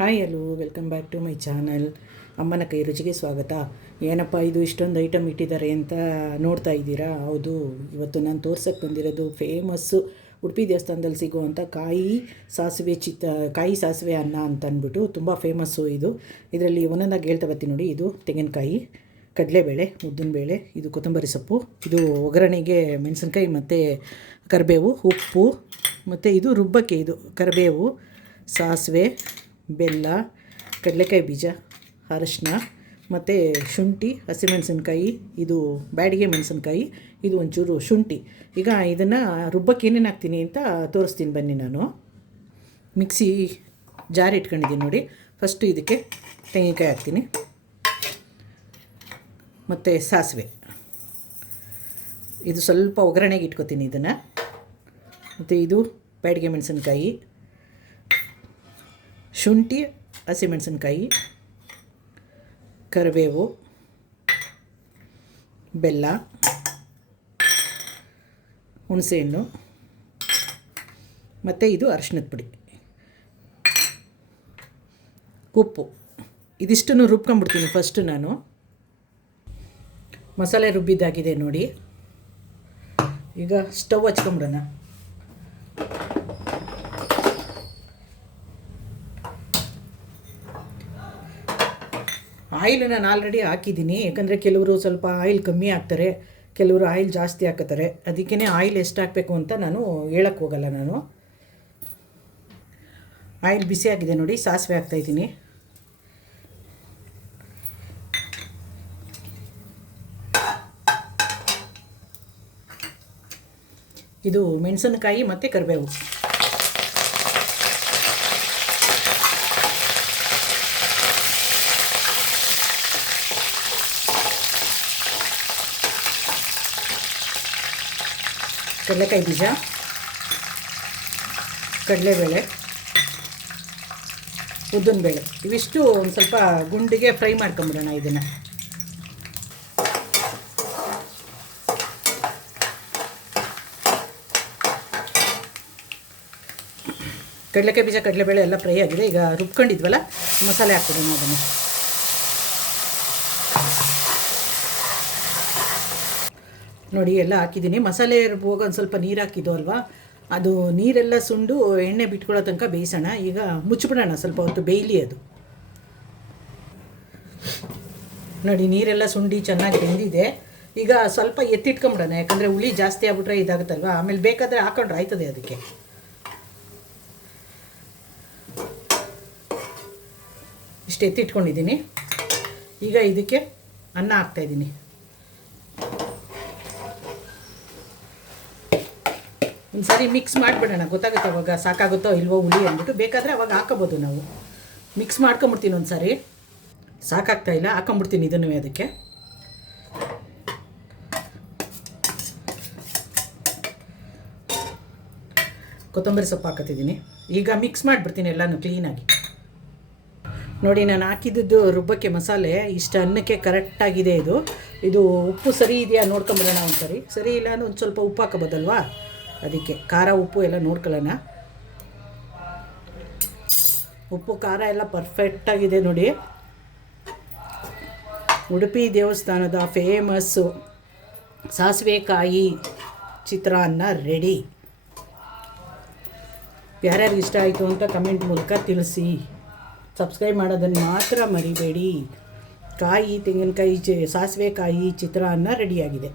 Hi hello welcome back to my channel ಅಮ್ಮನ ಕೈ ರುಚಿಗೆ ಸ್ವಾಗತ. ಏನಪ್ಪ ಇದು ಇಷ್ಟೊಂದು ಐಟಮ್ ಇಟ್ಟಿದ್ದಾರೆ ಅಂತ ನೋಡ್ತಾ ಇದ್ದೀರಾ? ಹೌದು, ಇವತ್ತು ನಾನು ತೋರ್ಸಕ್ಕೆ ಬಂದಿರೋದು ಫೇಮಸ್ಸು ಉಡುಪಿ ದೇವಸ್ಥಾನದಲ್ಲಿ ಸಿಗುವಂಥ ಕಾಯಿ ಸಾಸಿವೆ ಚಿತ್ತ, ಕಾಯಿ ಸಾಸಿವೆ ಅನ್ನ ಅಂತ ಅಂದ್ಬಿಟ್ಟು ತುಂಬ ಫೇಮಸ್ಸು ಇದು. ಇದರಲ್ಲಿ ಒಂದೊಂದಾಗಿ ಹೇಳ್ತಾ ಬರ್ತೀನಿ ನೋಡಿ. ಇದು ತೆಂಗಿನಕಾಯಿ, ಕಡಲೆಬೇಳೆ, ಉದ್ದಿನಬೇಳೆ, ಇದು ಕೊತ್ತಂಬರಿ ಸೊಪ್ಪು, ಇದು ಒಗ್ಗರಣೆಗೆ ಮೆಣಸಿನ್ಕಾಯಿ ಮತ್ತು ಕರಿಬೇವು, ಉಪ್ಪು, ಮತ್ತು ಇದು ರುಬ್ಬಕ್ಕೆ ಇದು ಕರಿಬೇವು, ಸಾಸಿವೆ ಬೆಲ್ಲ, ಕಡಲೆಕಾಯಿ ಬೀಜ, ಅರಶಿನ ಮತ್ತು ಶುಂಠಿ, ಹಸಿಮೆಣಸಿನ್ಕಾಯಿ, ಇದು ಬ್ಯಾಡಿಗೆ ಮೆಣಸಿನ್ಕಾಯಿ, ಇದು ಒಂಚೂರು ಶುಂಠಿ. ಈಗ ಇದನ್ನು ರುಬ್ಬಕ್ಕೆ ಏನೇನು ಹಾಕ್ತೀನಿ ಅಂತ ತೋರಿಸ್ತೀನಿ ಬನ್ನಿ ನಾನು. ಮಿಕ್ಸಿ ಜಾರ್ ಇಟ್ಕೊಂಡಿದ್ದೀನಿ ನೋಡಿ. ಫಸ್ಟು ಇದಕ್ಕೆ ತೆಂಗಿನಕಾಯಿ ಹಾಕ್ತೀನಿ. ಮತ್ತು ಸಾಸಿವೆ. ಇದು ಸ್ವಲ್ಪ ಒಗ್ಗರಣೆಗೆ ಇಟ್ಕೊತೀನಿ ಇದನ್ನು. ಮತ್ತು ಇದು ಬ್ಯಾಡಿಗೆ ಮೆಣಸಿನ್ಕಾಯಿ. ಶುಂಠಿ, ಹಸಿಮೆಣಸಿನ್ಕಾಯಿ, ಕರಿಬೇವು, ಬೆಲ್ಲ, ಹುಣಸೆಹಣ್ಣು, ಮತ್ತು ಇದು ಅರಿಶಿನದ ಪುಡಿ. ಉಪ್ಪು. ಇದಿಷ್ಟನ್ನು ರುಬ್ಕೊಂಬಿಡ್ತೀನಿ ಫಸ್ಟು ನಾನು. ಮಸಾಲೆ ರುಬ್ಬಿದ್ದಾಗಿದೆ ನೋಡಿ. ಈಗ ಸ್ಟವ್ ಹಚ್ಕೊಂಬಿಡೋಣ ಆಯಿಲ್ ನಾನು ಆಲ್ರೆಡಿ ಹಾಕಿದ್ದೀನಿ. ಯಾಕಂದರೆ ಕೆಲವರು ಸ್ವಲ್ಪ ಆಯಿಲ್ ಕಮ್ಮಿ ಹಾಕ್ತಾರೆ, ಕೆಲವರು ಆಯಿಲ್ ಜಾಸ್ತಿ ಹಾಕುತ್ತಾರೆ. ಅದಕ್ಕೇ ಆಯಿಲ್ ಎಷ್ಟು ಹಾಕಬೇಕು ಅಂತ ನಾನು ಹೇಳಕ್ಕೆ ಹೋಗಲ್ಲ ನಾನು. ಆಯಿಲ್ ಬಿಸಿ ಆಗಿದೆ ನೋಡಿ, ಸಾಸಿವೆ ಹಾಕ್ತಾಯಿದ್ದೀನಿ ಇದು ಮೆಣಸಿನಕಾಯಿ ಮತ್ತು ಕರಿಬೇವು. ಕಡಲೆಕಾಯಿ ಬೀಜ, ಕಡಲೆಬೇಳೆ, ಉದ್ದಿನಬೇಳೆ. ಇವಿಷ್ಟು ಒಂದು ಸ್ವಲ್ಪ ಗುಂಡಿಗೆ ಫ್ರೈ ಮಾಡ್ಕೊಂಬಿಡೋಣ ಇದನ್ನು. ಕಡಲೆಕಾಯಿ ಬೀಜ, ಕಡಲೆಬೇಳೆ ಎಲ್ಲ ಫ್ರೈ ಆಗಿದೆ. ಈಗ ರುಬ್ಕೊಂಡಿದ್ವಲ್ಲ, ಮಸಾಲೆ ಹಾಕ್ಬಿಡೋಣ ಅದನ್ನು. ನೋಡಿ, ಎಲ್ಲ ಹಾಕಿದ್ದೀನಿ. ಮಸಾಲೆ ರುಬ್ಬುವಾಗ ಒಂದು ಸ್ವಲ್ಪ ನೀರು ಹಾಕಿದ್ದು ಅಲ್ವಾ? ಅದು ನೀರೆಲ್ಲ ಸುಂಡು ಎಣ್ಣೆ ಬಿಟ್ಕೊಳ್ಳೋ ತನಕ ಬೇಯಿಸೋಣ. ಈಗ ಮುಚ್ಚಿಬಿಡೋಣ, ಸ್ವಲ್ಪ ಹೊತ್ತು ಬೇಯಲಿ ಅದು. ನೋಡಿ, ನೀರೆಲ್ಲ ಸುಂಡಿ ಚೆನ್ನಾಗಿ ಬೆಂದಿದೆ. ಈಗ ಸ್ವಲ್ಪ ಎತ್ತಿಟ್ಕೊಂಬಿಡೋಣ, ಯಾಕಂದರೆ ಹುಳಿ ಜಾಸ್ತಿ ಆಗ್ಬಿಟ್ರೆ ಇದಾಗುತ್ತಲ್ವ? ಆಮೇಲೆ ಬೇಕಾದರೆ ಹಾಕೊಂಡ್ರೆ ಆಯ್ತದೆ ಅದಕ್ಕೆ. ಇಷ್ಟು ಎತ್ತಿಟ್ಕೊಂಡಿದ್ದೀನಿ. ಈಗ ಇದಕ್ಕೆ ಅನ್ನ ಹಾಕ್ತಾಯಿದ್ದೀನಿ ಒಂದು ಸರಿ ಮಿಕ್ಸ್ ಮಾಡಿಬಿಡೋಣ. ಗೊತ್ತಾಗುತ್ತೆ ಅವಾಗ ಸಾಕಾಗುತ್ತೋ ಇಲ್ವೋ ಹುಳಿ ಅಂದ್ಬಿಟ್ಟು. ಬೇಕಾದರೆ ಅವಾಗ ಹಾಕೋಬೋದು ನಾವು. ಮಿಕ್ಸ್ ಮಾಡ್ಕೊಂಬಿಡ್ತೀನಿ ಒಂದು ಸಾರಿ ಸಾಕಾಗ್ತಾ ಇಲ್ಲ, ಹಾಕೊಂಬಿಡ್ತೀನಿ ಇದನ್ನು ಅದಕ್ಕೆ. ಕೊತ್ತಂಬರಿ ಸೊಪ್ಪು ಹಾಕತ್ತಿದ್ದೀನಿ. ಈಗ ಮಿಕ್ಸ್ ಮಾಡಿಬಿಡ್ತೀನಿ ಎಲ್ಲನೂ ಕ್ಲೀನಾಗಿ ನೋಡಿ, ನಾನು ಹಾಕಿದ್ದು ರುಬ್ಬಕ್ಕೆ ಮಸಾಲೆ ಇಷ್ಟು ಅನ್ನಕ್ಕೆ ಕರೆಕ್ಟಾಗಿದೆ ಇದು. ಇದು ಉಪ್ಪು ಸರಿ ಇದೆಯಾ ನೋಡ್ಕೊಂಬರೋಣ ಒಂದು ಸರಿ ಸರಿ ಇಲ್ಲ ಒಂದು ಸ್ವಲ್ಪ ಉಪ್ಪು ಹಾಕೋಬೋದಲ್ವಾ ಅದಕ್ಕೆ ಖಾರ, ಉಪ್ಪು ಎಲ್ಲ ನೋಡ್ಕೊಳ್ಳೋಣ. ಉಪ್ಪು, ಖಾರ ಎಲ್ಲ ಪರ್ಫೆಕ್ಟಾಗಿದೆ ನೋಡಿ. ಉಡುಪಿ ದೇವಸ್ಥಾನದ ಫೇಮಸ್ಸು ಸಾಸಿವೆಕಾಯಿ ಚಿತ್ರಾನ್ನ ರೆಡಿ ಯಾರ್ಯಾರು ಇಷ್ಟ ಆಯಿತು ಅಂತ ಕಮೆಂಟ್ ಮೂಲಕ ತಿಳಿಸಿ. ಸಬ್ಸ್ಕ್ರೈಬ್ ಮಾಡೋದನ್ನು ಮಾತ್ರ ಮರಿಬೇಡಿ. ಕಾಯಿ, ತೆಂಗಿನಕಾಯಿ, ಚಿ ಸಾಸಿವೆ ಕಾಯಿ ಚಿತ್ರಾನ್ನ ರೆಡಿಯಾಗಿದೆ